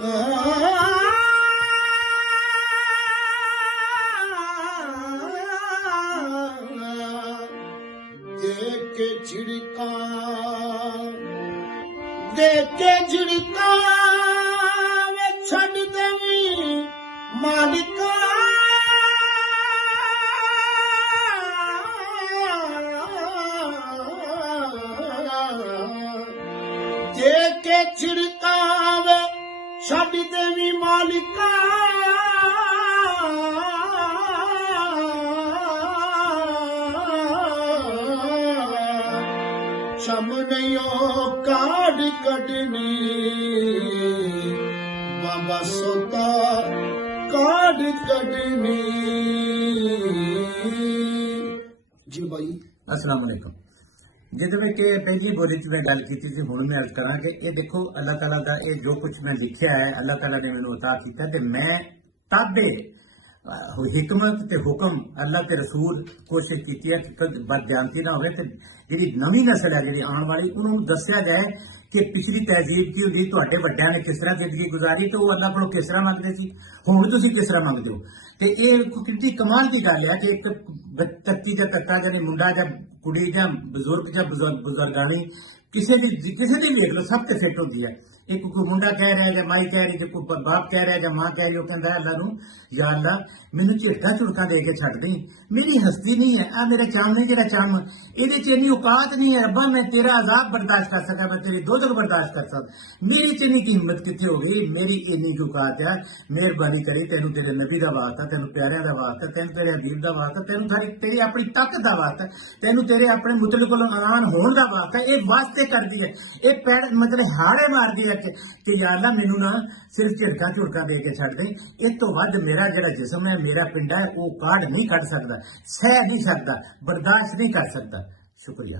देके झिड़का वे छड़ देवी मालिका देके झिड़का वे छड़ देवी मालिका सामनेयो काढ़ कढनी बाबा सोता काढ़ कढनी जी भाई। अस्सलाम वालेकुम। जिहदे विच पहली बोली च मैं गल कीती सी, हुण मैं अर्ज करां कि ये देखो अल्लाह ताला दा ये जो कुछ मैं लिखिया है अल्लाह ताला ने मैनूं अता कीता ते मैं ताबे हिकमत ते हुक्म अल्लाह ते रसूल कोशिश की है कि बदजानती ना होवे ते जिहड़ी नवीं नस्ल है जिहड़ी आने वाली उन्होंने दस्सिया जाए कि पिछली तहजीब की होगी तुहाडे वड्डियां ने किस तरह जिंदगी गुजारी तो वो अल्लाह कोलों किस तरह मंगदे सी, हुण तुसीं किस तरह मंगदे हो। ते ये कितनी कमाल की गल है कि एक तक्की जां तक्का जां मुंडा जां कुड़ी जां बजुर्ग जां बुजुर्गानी किसी भी देख लो सब ते फिट होती है। एक कोई मुंडा कह रहा है जां माई कह रही है कोई बाप कह रहा है जां मां कह रही है, कहता है अल्लाह नूं या अल्लाह मैनूं झिड़का झुड़का दे के छड्ड दई, मेरी हस्ती नहीं है आ मेरा चाम नहीं जेड़ा चाम इहदे च इन्नी औकात नहीं है रब्बा मैं तेरा अजाब बर्दाश्त कर सका, मैं तेरी दोजख बर्दाश्त कर सकदा, मेरी च इन्नी की हिम्मत कित्थे हो गई, मेरी इन्नी की औकात है। मेहरबानी करी तैनूं तेरे नबी दा वास्ता, तैनूं प्यारियां दा वास्ता, तैनूं तेरे हबीब दा वास्ता, तैनूं तेरी अपनी ताकत दा वास्ता, तैनूं तेरे अपने मुतलक कोलों ऐलान होण दा वास्ता ये वास्ते करदी है, ये पैर मतलब हाड़े मारदी है कि या अल्लाह मैनूं ना सिर्फ झिड़का झुड़का दे के छड्ड दे, इस तो वध मेरा जिहड़ा जिस्म है मेरा पिंड है वो काढ़ नहीं कढ सकदा, सह नहीं सकदा, बर्दाश्त नहीं कर सकदा। शुक्रिया।